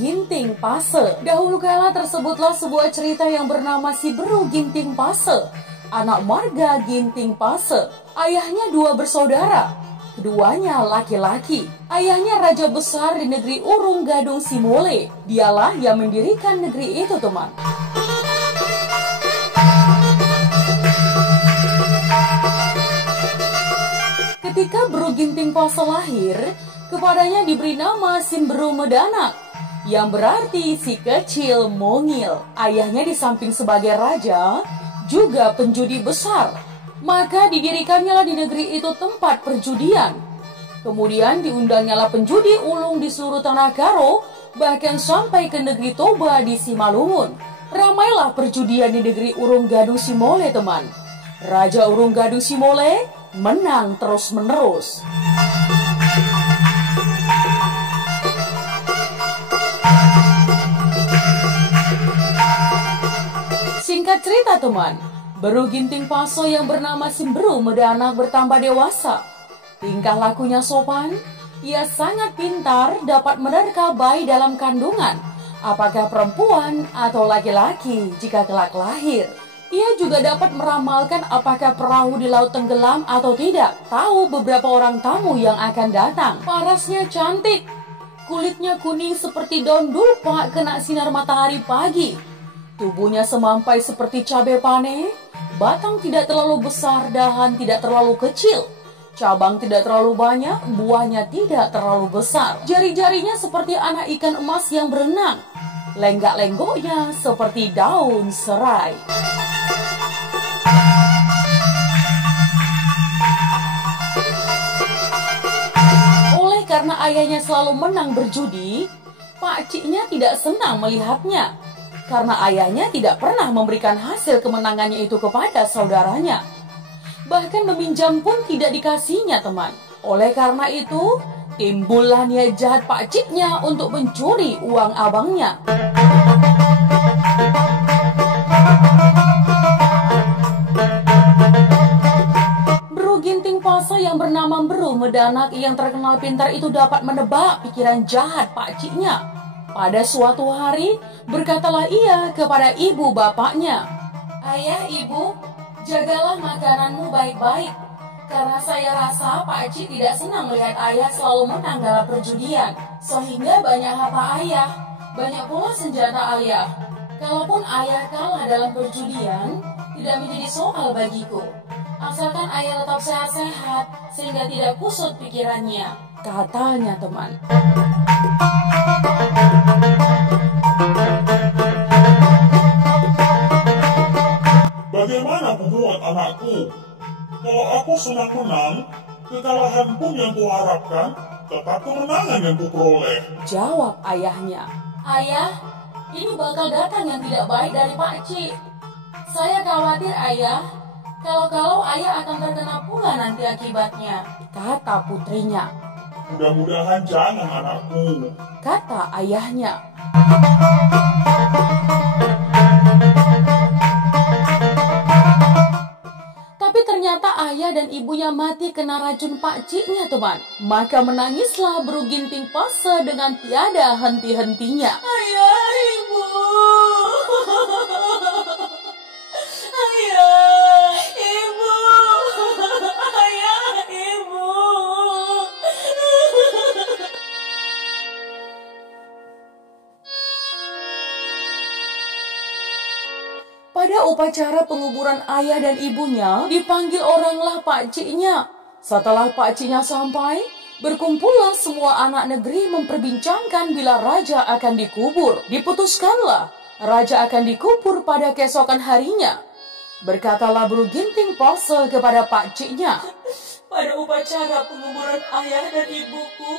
Ginting Pase. Dahulu kala tersebutlah sebuah cerita yang bernama si Beru Ginting Pase, anak marga Ginting Pase. Ayahnya dua bersaudara, keduanya laki-laki. Ayahnya raja besar di negeri Urung Gadung Simole. Dialah yang mendirikan negeri itu, teman. Ketika Beru Ginting Pase lahir, kepadanya diberi nama Simberu Medanak, yang berarti si kecil mungil. Ayahnya di samping sebagai raja, juga penjudi besar. Maka didirikannya di negeri itu tempat perjudian. Kemudian diundangnyalah penjudi ulung di seluruh tanah Karo, bahkan sampai ke negeri Toba di Simalungun. Ramailah perjudian di negeri Urung Gadung Simole, teman. Raja Urung Gadung Simole menang terus-menerus. Singkat cerita, teman, Beru Ginting Pase yang bernama Simberu Medanak bertambah dewasa. Tingkah lakunya sopan, ia sangat pintar dapat menerka bayi dalam kandungan, apakah perempuan atau laki-laki jika kelak lahir. Ia juga dapat meramalkan apakah perahu di laut tenggelam atau tidak, tahu beberapa orang tamu yang akan datang. Parasnya cantik, kulitnya kuning seperti daun dupa kena sinar matahari pagi. Tubuhnya semampai seperti cabai pane, batang tidak terlalu besar, dahan tidak terlalu kecil, cabang tidak terlalu banyak, buahnya tidak terlalu besar. Jari-jarinya seperti anak ikan emas yang berenang, lenggak-lenggoknya seperti daun serai. Oleh karena ayahnya selalu menang berjudi, pakciknya tidak senang melihatnya, karena ayahnya tidak pernah memberikan hasil kemenangannya itu kepada saudaranya. Bahkan meminjam pun tidak dikasihnya, teman. Oleh karena itu, timbullah niat jahat pakciknya untuk mencuri uang abangnya. Beru Ginting Pase yang bernama Beru Medanak yang terkenal pintar itu dapat menebak pikiran jahat pakciknya. Pada suatu hari, berkatalah ia kepada ibu bapaknya, "Ayah, ibu, jagalah makananmu baik-baik, karena saya rasa pakcik tidak senang melihat ayah selalu menang dalam perjudian, sehingga banyak harta ayah, banyak pula senjata ayah. Kalaupun ayah kalah dalam perjudian, tidak menjadi soal bagiku, asalkan ayah tetap sehat-sehat, sehingga tidak kusut pikirannya," katanya, teman. Bagaimana kubuat anakku? Kalau aku senang menang, kekalahan pun yang kuharapkan, tetap kemenangan yang kuperoleh, jawab ayahnya. "Ayah, ini bakal datang yang tidak baik dari pakcik. Saya khawatir, ayah, kalau ayah akan terkena pula nanti akibatnya," kata putrinya. Mudah-mudahan jangan, anakku, kata ayahnya. Tapi ternyata ayah dan ibunya mati kena racun pakciknya, teman. Maka menangislah Beru Ginting Pase dengan tiada henti-hentinya. "Ayah, ibu, ayah, ibu, ayah, ibu." Pada upacara penguburan ayah dan ibunya, dipanggil oranglah pakciknya. Setelah pakciknya sampai, berkumpullah semua anak negeri memperbincangkan bila raja akan dikubur. Diputuskanlah, raja akan dikubur pada keesokan harinya. Berkatalah Beru Ginting Pase kepada pakciknya, "Pada upacara penguburan ayah dan ibuku,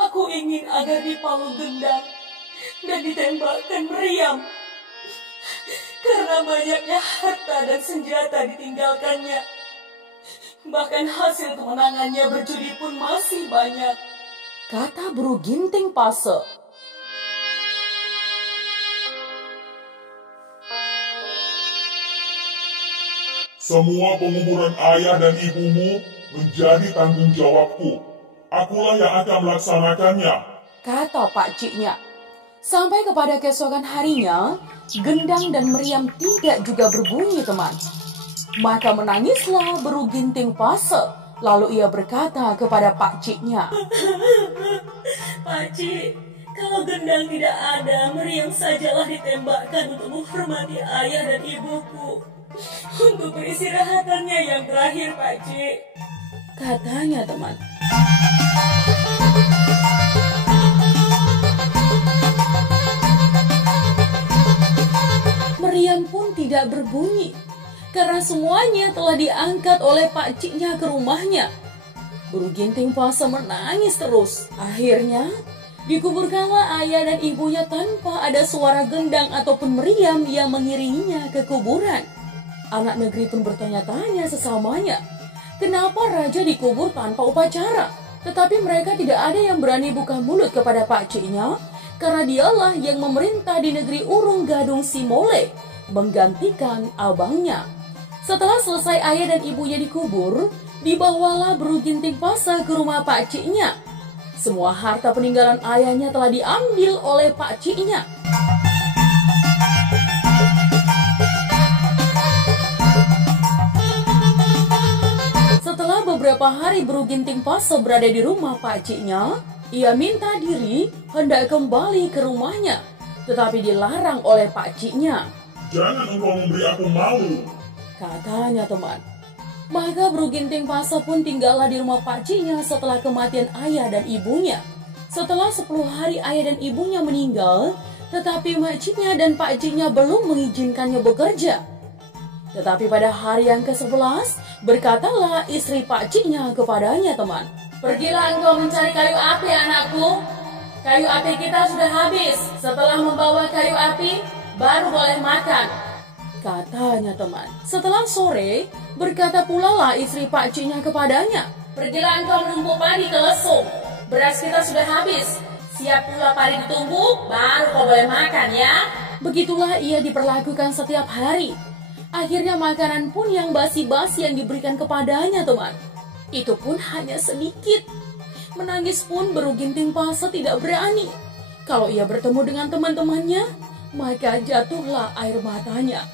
aku ingin agar dipalu gendang dan ditembakkan meriam. Karena banyaknya harta dan senjata ditinggalkannya. Bahkan hasil kemenangannya berjudi pun masih banyak," kata Beru Ginting Pase. semua penguburan ayah dan ibumu menjadi tanggung jawabku. Akulah yang akan melaksanakannya, kata pakciknya. Sampai kepada keesokan harinya, gendang dan meriam tidak juga berbunyi, teman. Maka menangislah Beru Ginting Pase. Lalu ia berkata kepada pakciknya, Pakcik, kalau gendang tidak ada, meriam sajalah ditembakkan untuk menghormati ayah dan ibuku. Untuk peristirahatannya yang terakhir, Pakcik. Katanya, teman. Meriam pun tidak berbunyi, karena semuanya telah diangkat oleh pakciknya ke rumahnya. Beru Ginting Pase menangis terus. Akhirnya, dikuburkanlah ayah dan ibunya tanpa ada suara gendang ataupun meriam yang mengiringinya ke kuburan. Anak negeri pun bertanya-tanya sesamanya, kenapa raja dikubur tanpa upacara? Tetapi mereka tidak ada yang berani buka mulut kepada pakciknya, karena dialah yang memerintah di negeri Urung Gadung Simole, menggantikan abangnya. Setelah selesai ayah dan ibunya dikubur, dibawalah Beru Ginting Pase ke rumah pakciknya. Semua harta peninggalan ayahnya telah diambil oleh pakciknya. Setelah beberapa hari Beru Ginting Pase berada di rumah pakciknya, ia minta diri hendak kembali ke rumahnya, tetapi dilarang oleh pakciknya. Jangan engkau memberi aku malu, Katanya, teman. Maka Beru Ginting Pase pun tinggallah di rumah pakciknya setelah kematian ayah dan ibunya. Setelah 10 hari ayah dan ibunya meninggal, tetapi makciknya dan pakciknya belum mengizinkannya bekerja. Tetapi pada hari yang ke-11, berkatalah istri pakciknya kepadanya, teman. Pergilah engkau mencari kayu api, anakku. Kayu api kita sudah habis. Setelah membawa kayu api, baru boleh makan. Katanya, teman. Setelah sore, berkata pula lah istri pakciknya kepadanya. Pergilah engkau menumbuk padi ke lesung. Beras kita sudah habis. Siap pula padi ditumbuk, baru kau boleh makan ya. Begitulah ia diperlakukan setiap hari. Akhirnya makanan pun yang basi-basi yang diberikan kepadanya, teman. Itu pun hanya sedikit. Menangis pun Beru Ginting Pase tidak berani. Kalau ia bertemu dengan teman-temannya, maka jatuhlah air matanya.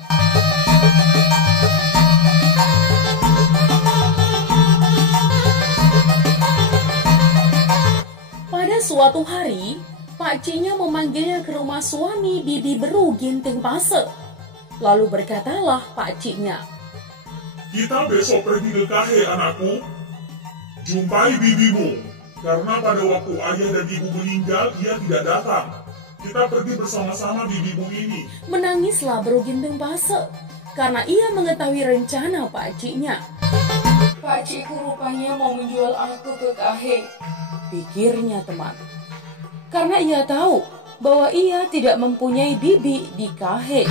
Pada suatu hari, pakciknya memanggilnya ke rumah suami bibi Beru Ginting Pase. Lalu berkatalah pakciknya, kita besok pergi ke Kahe, anakku. Jumpai bibimu, karena pada waktu ayah dan ibu meninggal, ia tidak datang. Kita pergi bersama-sama bibimu ini. Menangislah Beru Ginting Pase, karena ia mengetahui rencana pakciknya. Pakcikku rupanya mau menjual aku ke Kahe, pikirnya, teman. Karena ia tahu bahwa ia tidak mempunyai bibi di Kahe.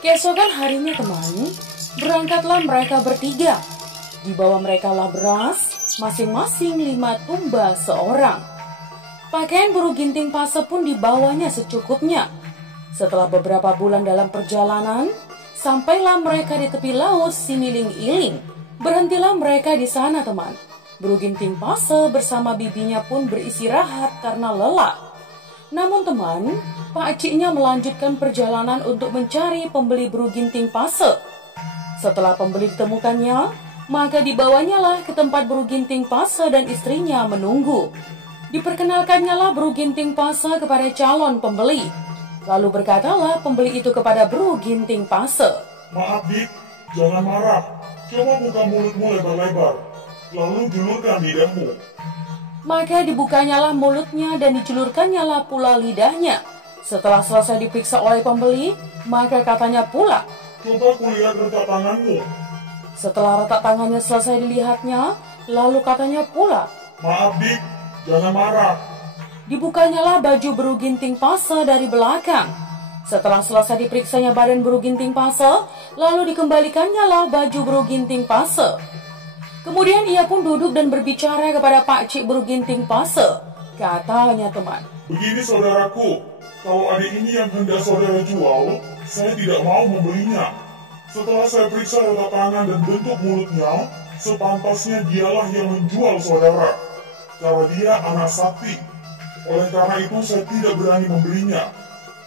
Keesokan harinya, teman, berangkatlah mereka bertiga. Dibawa mereka lah beras, masing-masing 5 tumba seorang. Pakaian Beru Ginting Pase pun dibawanya secukupnya. Setelah beberapa bulan dalam perjalanan, sampailah mereka di tepi laut Similing Iling. Berhentilah mereka di sana, teman. Beru Ginting Pase bersama bibinya pun beristirahat karena lelah. Namun, teman, pakciknya melanjutkan perjalanan untuk mencari pembeli Beru Ginting Pase. Setelah pembeli ditemukannya, maka dibawanya lah ke tempat Beru Ginting Pase dan istrinya menunggu. Diperkenalkannya lah Beru Ginting Pase kepada calon pembeli. Lalu berkatalah pembeli itu kepada Beru Ginting Pase, Maaf, Dik, jangan marah. Coba buka mulutmu lebar-lebar, lalu julurkan lidahmu. Maka dibukanyalah mulutnya dan dijulurkannyalah pula lidahnya. Setelah selesai diperiksa oleh pembeli, maka katanya pula, Coba kulihat retak tanganmu. setelah retak tangannya selesai dilihatnya, lalu katanya pula, Maaf, Dik, jangan marah. dibukanyalah baju Beru Ginting Pase dari belakang. Setelah selesai diperiksanya badan Beru Ginting Pase, lalu dikembalikannya baju Beru Ginting Pase. Kemudian ia pun duduk dan berbicara kepada pakcik Beru Ginting Pase. Katanya, teman, Begini saudaraku, kalau adik ini yang hendak saudara jual, saya tidak mau membelinya. Setelah saya periksa retak tangan dan bentuk mulutnya, Sepantasnya dialah yang menjual saudara, karena dia anak sakti. Oleh karena itu saya tidak berani membelinya.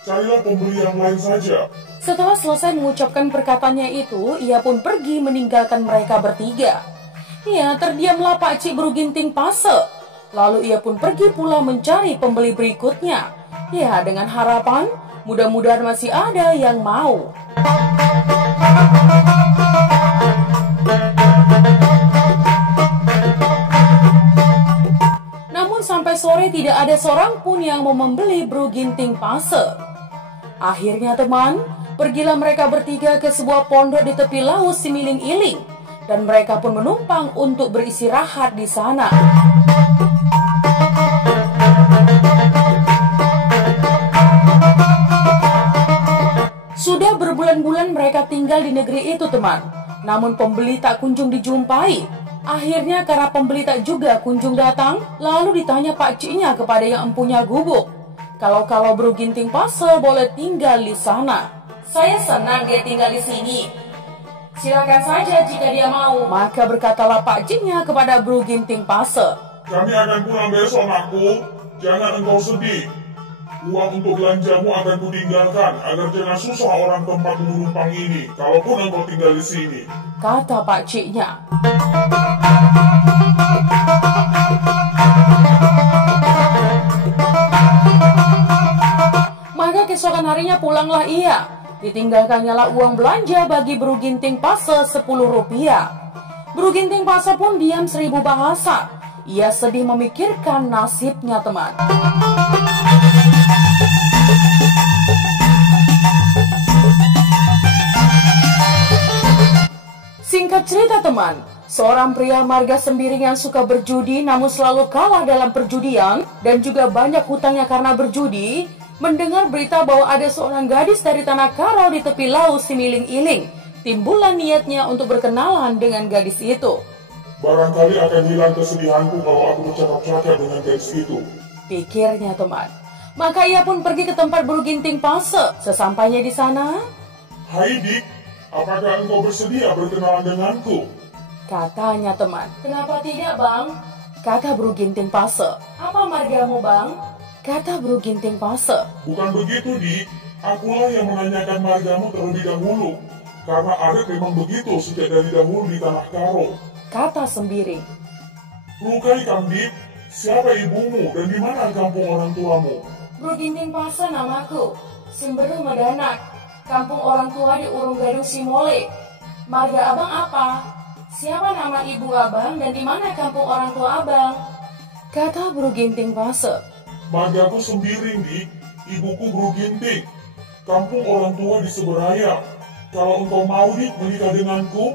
Carilah pembeli yang lain saja. Setelah selesai mengucapkan perkataannya itu, ia pun pergi meninggalkan mereka bertiga. Ya, terdiamlah Pak Cik Beruginting Pase. Lalu ia pun pergi pula mencari pembeli berikutnya. Ya, dengan harapan mudah-mudahan masih ada yang mau. Namun sampai sore tidak ada seorang pun yang mau membeli Beruginting Pase. Akhirnya teman, pergilah mereka bertiga ke sebuah pondok di tepi laut Similing Iling, dan mereka pun menumpang untuk beristirahat di sana. Sudah berbulan-bulan mereka tinggal di negeri itu teman, namun pembeli tak kunjung dijumpai. Akhirnya karena pembeli tak juga kunjung datang, lalu ditanya pakciknya kepada yang empunya gubuk, kalau Beruginting Pase boleh tinggal di sana. Saya senang dia tinggal di sini. Silakan saja jika dia mau. Maka berkatalah pakciknya kepada Beruginting Pase, Kami akan pulang besok, anakku. Jangan engkau sedih. Uang untuk belanjamu akan kutinggalkan agar jangan susah orang tempat menumpang ini, kalaupun engkau tinggal di sini, kata pakciknya. Maka keesokan harinya pulanglah ia. Ditinggalkannya lah uang belanja bagi Beruginting Pase 10 rupiah. Beruginting Pase pun diam 1000 bahasa. Ia sedih memikirkan nasibnya teman. Singkat cerita teman, seorang pria marga sembiring yang suka berjudi namun selalu kalah dalam perjudian dan juga banyak hutangnya karena berjudi, mendengar berita bahwa ada seorang gadis dari tanah Karau di tepi laut Similing Iling. Timbullah niatnya untuk berkenalan dengan gadis itu. barangkali akan hilang kesedihanku kalau aku bercakap-cakap dengan gadis itu, pikirnya teman. Maka ia pun pergi ke tempat Beruginting Pase. Sesampainya di sana, Hai Dik, apakah engkau bersedia berkenalan denganku? katanya teman. Kenapa tidak bang? Kata Beruginting Pase. Apa margamu bang? Kata Beruginting Pase. Bukan begitu, Dik. Akulah yang menanyakan margamu terlebih dahulu, karena adat memang begitu sejak dari dahulu di tanah Karo. Kata sembiring. Lukai Kang Dik, siapa ibumu dan di mana kampung orang tuamu? Beruginting Pase namaku, Simberu Medanak. Kampung orang tua di Urung Gadung Simole. Marga abang apa? Siapa nama ibu abang dan di mana kampung orang tua abang? Kata Beruginting Pase. Margaku Sembiring, Dik. Ibuku Beruginting. Kampung orang tua di Seberaya. Kalau engkau mau, Dik, menikah denganku?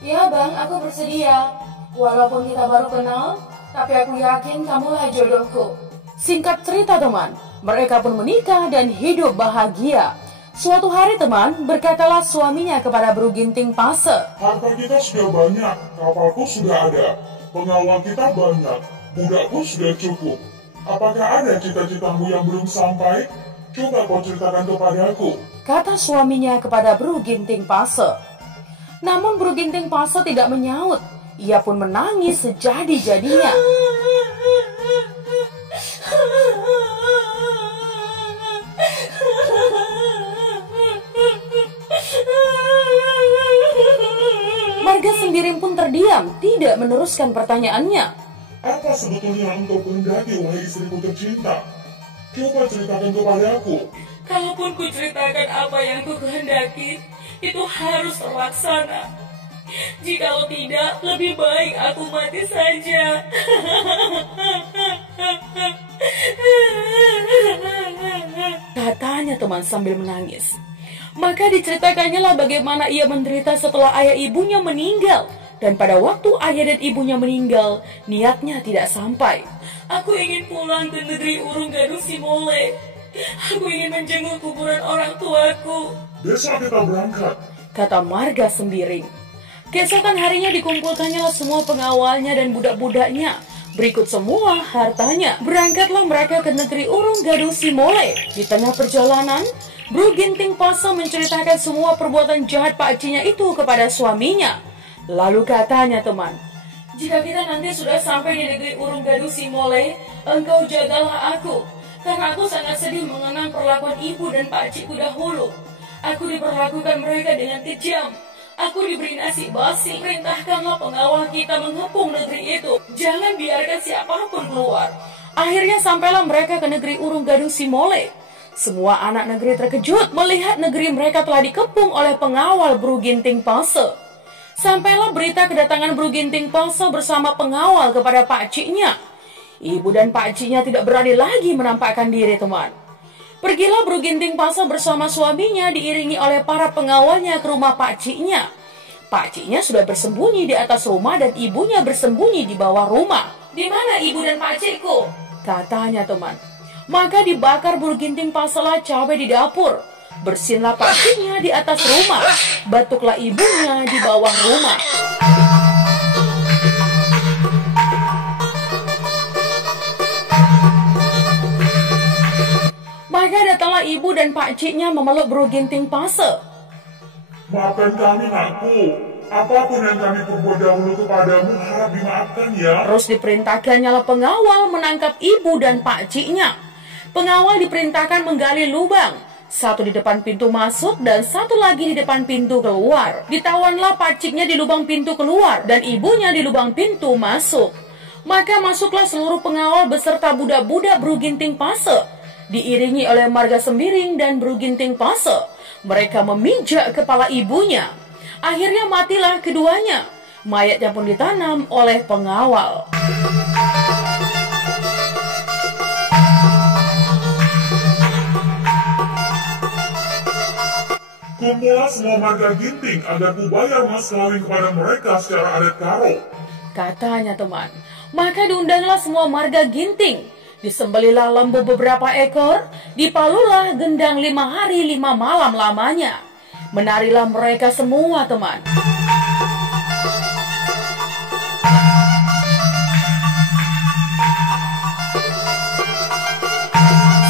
Ya bang, aku bersedia. Walaupun kita baru kenal, tapi aku yakin kamulah jodohku. Singkat cerita teman, mereka pun menikah dan hidup bahagia. Suatu hari teman, berkatalah suaminya kepada Beruginting Pase. Harta kita sudah banyak, kapalku sudah ada, pengawal kita banyak, budakku sudah cukup. Apakah ada cita-citamu yang belum sampai? Coba kau ceritakan kepadaku, kata suaminya kepada Beruginting Pase. Namun Beruginting Pase tidak menyaut. Ia pun menangis sejadi-jadinya. Marga Sembiring pun terdiam, tidak meneruskan pertanyaannya. apa sebetulnya yang engkau kehendaki, wahai istriku tercinta? Coba ceritakan kepadaku. Kalaupun ku ceritakan apa yang ku kehendaki, itu harus terlaksana. Jikalau tidak, lebih baik aku mati saja. Katanya teman sambil menangis. Maka diceritakannya lah bagaimana ia menderita setelah ayah ibunya meninggal. Dan pada waktu ayah dan ibunya meninggal, niatnya tidak sampai. Aku ingin pulang ke negeri Urung Gadung Simole. Aku ingin menjenguk kuburan orang tuaku. Besok kita berangkat. Kata Marga Sembiring. Keesokan harinya dikumpulkannya semua pengawalnya dan budak-budaknya. Berikut semua hartanya. Berangkatlah mereka ke negeri Urung Gadung Simole. Di tengah perjalanan, Beruginting Pase menceritakan semua perbuatan jahat pakciknya itu kepada suaminya. Lalu katanya teman, "Jika kita nanti sudah sampai di negeri Urung Gadung Simole, engkau jagalah aku, karena aku sangat sedih mengenang perlakuan ibu dan pakcikku dahulu. Aku diperlakukan mereka dengan kejam. Aku diberi nasi basi. Perintahkanlah pengawal kita mengepung negeri itu. Jangan biarkan siapapun keluar." Akhirnya sampailah mereka ke negeri Urung Gadung Simole. Semua anak negeri terkejut melihat negeri mereka telah dikepung oleh pengawal Bru Ginting Pase. Sampailah berita kedatangan Bru Ginting Pase bersama pengawal kepada pakciknya. Ibu dan pakciknya tidak berani lagi menampakkan diri, teman. Pergilah Bru Ginting Pase bersama suaminya diiringi oleh para pengawalnya ke rumah pakciknya. Pakciknya sudah bersembunyi di atas rumah dan ibunya bersembunyi di bawah rumah. "Di mana ibu dan pakcikku?" katanya, teman. Maka dibakar Bru Ginting Pase cabai di dapur. Bersinlah pakciknya di atas rumah, batuklah ibunya di bawah rumah. Maka datanglah ibu dan pakciknya memeluk Bru Ginting Pase. "Maafkan kami, nakku. Apapun yang kami perbuat dahulu kepadamu harap dimaafkan ya." Terus diperintahkannya lah pengawal menangkap ibu dan pakciknya. Pengawal diperintahkan menggali lubang, satu di depan pintu masuk dan satu lagi di depan pintu keluar. Ditawan pakciknya di lubang pintu keluar dan ibunya di lubang pintu masuk. Maka masuklah seluruh pengawal beserta budak-budak Bru Ginting Pase, diiringi oleh Marga Sembiring dan Bru Ginting Pase. Mereka memijak kepala ibunya. Akhirnya matilah keduanya. Mayatnya pun ditanam oleh pengawal. "Kumpullah semua marga Ginting agar ku bayar mas kawin kepada mereka secara adat karo," katanya, teman. Maka diundanglah semua marga Ginting. Disembelilah lembu beberapa ekor, dipalulah gendang 5 hari 5 malam lamanya. Menarilah mereka semua, teman.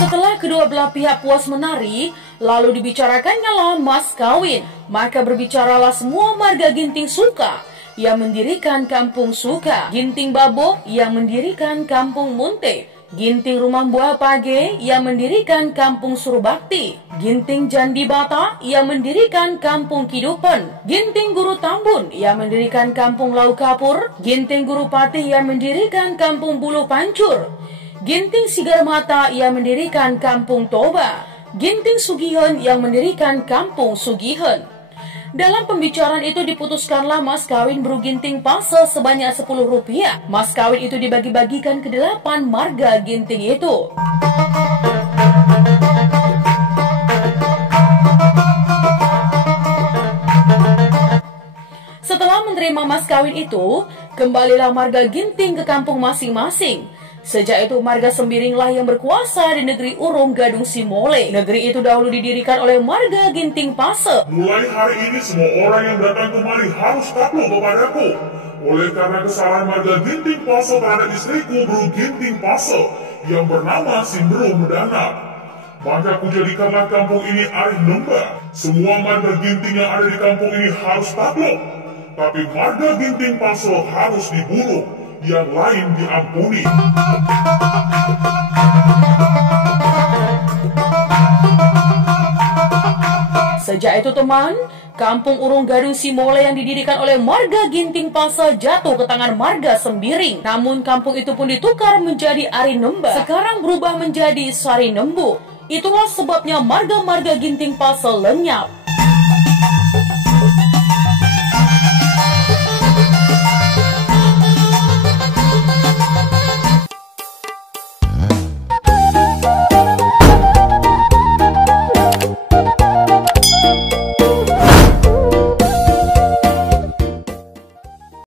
Setelah kedua belah pihak puas menari, lalu dibicarakannya lah mas kawin. Maka berbicaralah semua marga Ginting Suka yang mendirikan Kampung Suka, Ginting Babo yang mendirikan Kampung Munte, Ginting Rumah Buah Page yang mendirikan Kampung Surbakti, Ginting Jandi Bata yang mendirikan Kampung Kidupen, Ginting Guru Tambun yang mendirikan Kampung Lau Kapur, Ginting Guru Patih yang mendirikan Kampung Bulu Pancur, Ginting Sigar Mata yang mendirikan Kampung Toba, Ginting Sugihon yang mendirikan Kampung Sugihon. Dalam pembicaraan itu diputuskanlah mas kawin Bru Ginting Pase sebanyak Rp10. Mas kawin itu dibagi-bagikan ke 8 marga Ginting itu. Setelah menerima mas kawin itu, kembalilah marga Ginting ke kampung masing-masing. Sejak itu Marga Sembiringlah yang berkuasa di negeri Urung Gadung Simole. Negeri itu dahulu didirikan oleh Marga Ginting Pase. "Mulai hari ini semua orang yang datang kemari harus takluk kepadaku. Oleh karena kesalahan Marga Ginting Pase terhadap istriku Bru Ginting Pase yang bernama Simbru Medana, maka kujadikanlah kampung ini Arih Nemba. Semua marga Ginting yang ada di kampung ini harus takluk, tapi Marga Ginting Pase harus dibunuh, yang lain diampuni." Sejak itu teman, kampung Urung Gadung Simole yang didirikan oleh Marga Ginting Pase jatuh ke tangan Marga Sembiring. Namun kampung itu pun ditukar menjadi Ari Nemba. Sekarang berubah menjadi Sari Nembu. Itulah sebabnya marga-marga Ginting Pase lenyap.